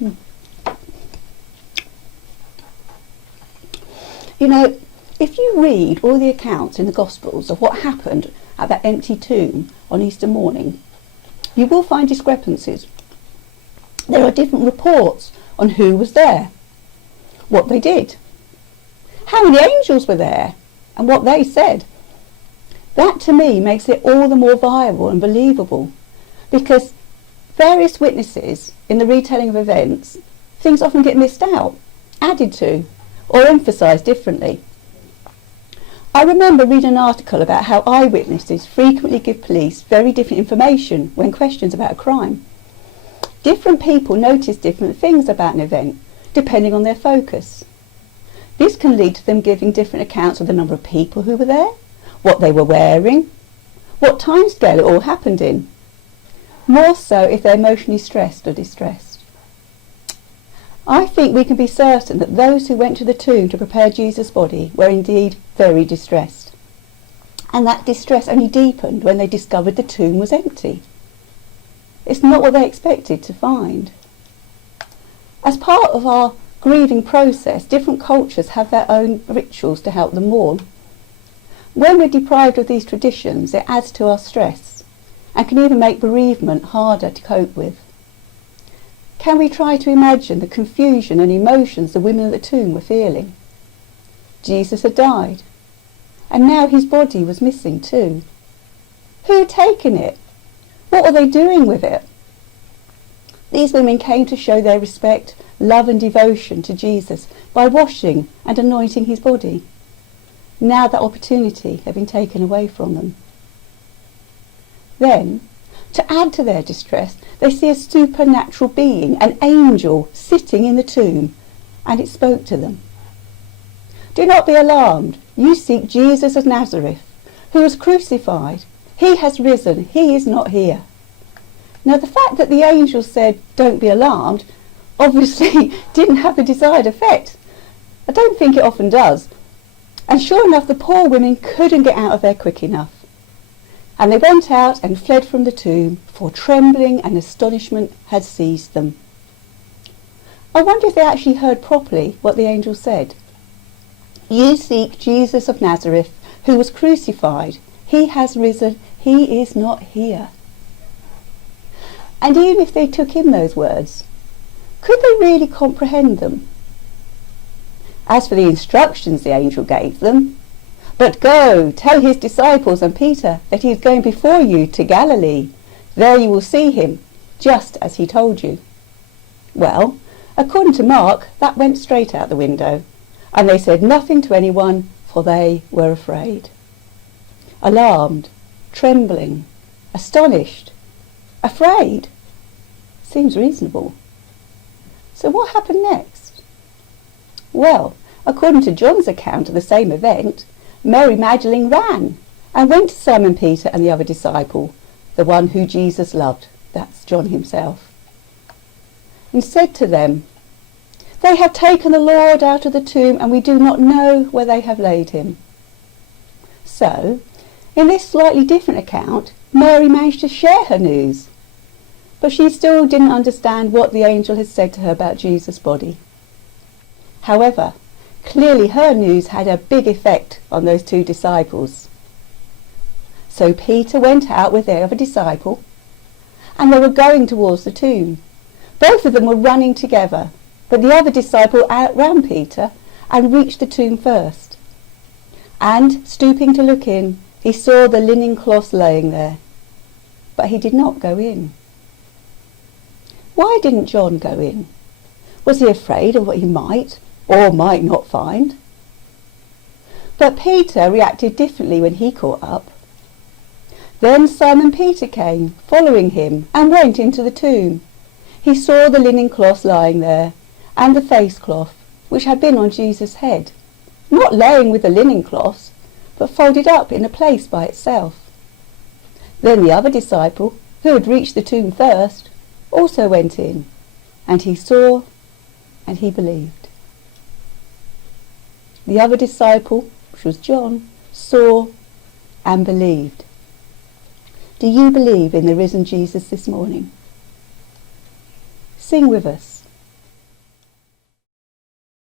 You know, if you read all the accounts in the Gospels of what happened at that empty tomb on Easter morning, you will find discrepancies. There are different reports on who was there, what they did, how many angels were there, and what they said. That to me makes it all the more viable and believable, because various witnesses in the retelling of events, things often get missed out, added to, or emphasised differently. I remember reading an article about how eyewitnesses frequently give police very different information when questioned about a crime. Different people notice different things about an event, depending on their focus. This can lead to them giving different accounts of the number of people who were there, what they were wearing, what timescale it all happened in, more so if they're emotionally stressed or distressed. I think we can be certain that those who went to the tomb to prepare Jesus' body were indeed very distressed, and that distress only deepened when they discovered the tomb was empty. It's not what they expected to find. As part of our grieving process, different cultures have their own rituals to help them mourn. When we're deprived of these traditions, it adds to our stress and can even make bereavement harder to cope with. Can we try to imagine the confusion and emotions the women at the tomb were feeling? Jesus had died, and now his body was missing too. Who had taken it? What were they doing with it? These women came to show their respect, love and devotion to Jesus by washing and anointing his body. Now that opportunity had been taken away from them. Then, to add to their distress, they see a supernatural being, an angel, sitting in the tomb, and it spoke to them. Do not be alarmed. You seek Jesus of Nazareth, who was crucified. He has risen. He is not here. Now, the fact that the angel said, don't be alarmed, obviously didn't have the desired effect. I don't think it often does. And sure enough, the poor women couldn't get out of there quick enough. And they went out and fled from the tomb, for trembling and astonishment had seized them. I wonder if they actually heard properly what the angel said. You seek Jesus of Nazareth, who was crucified. He has risen. He is not here. And even if they took in those words, could they really comprehend them? As for the instructions the angel gave them, but go, tell his disciples and Peter that he is going before you to Galilee. There you will see him, just as he told you. Well, according to Mark, that went straight out the window, and they said nothing to anyone, for they were afraid. Alarmed, trembling, astonished, afraid. Seems reasonable. So what happened next? Well, according to John's account of the same event, Mary Magdalene ran and went to Simon Peter and the other disciple, the one who Jesus loved, that's John himself, and said to them, they have taken the Lord out of the tomb, and we do not know where they have laid him. So, in this slightly different account, Mary managed to share her news, but she still didn't understand what the angel had said to her about Jesus' body. However, clearly her news had a big effect on those two disciples. So Peter went out with the other disciple, and they were going towards the tomb. Both of them were running together, but the other disciple outran Peter and reached the tomb first. And, stooping to look in, he saw the linen cloths laying there, but he did not go in. Why didn't John go in? Was he afraid of what he might or might not find? But Peter reacted differently when he caught up. Then Simon Peter came, following him, and went into the tomb. He saw the linen cloths lying there, and the face cloth, which had been on Jesus' head, not laying with the linen cloths, but folded up in a place by itself. Then the other disciple, who had reached the tomb first, also went in, and he saw, and he believed. The other disciple, which was John, saw and believed. Do you believe in the risen Jesus this morning? Sing with us.